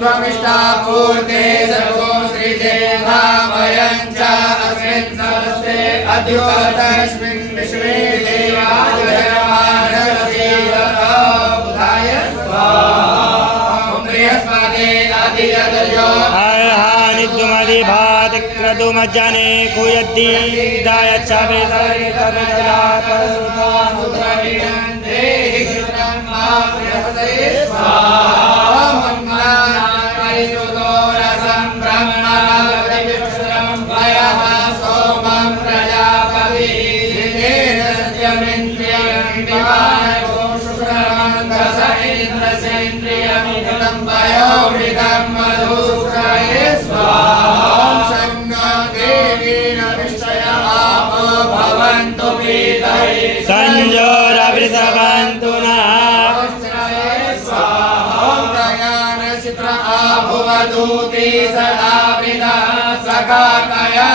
त्वमिष्टापूर्ते servo सृजे धामयञ्च अस्मिन् समस्ते अद्योतस्मिन् विश्वे देवाजयमानसीवतो बुधाय स्वाहा बृहस्पते अधियदयो हानिद्युमदिभातिक्रतुमज्जने कुयद्दी दायच्च वेदरितविदला परसुतो सुत्रविनन्दे कृतं मा बृहस्पते स्वाहा संजोरवृषभन्तु नः भुवदूति सदा सखा कया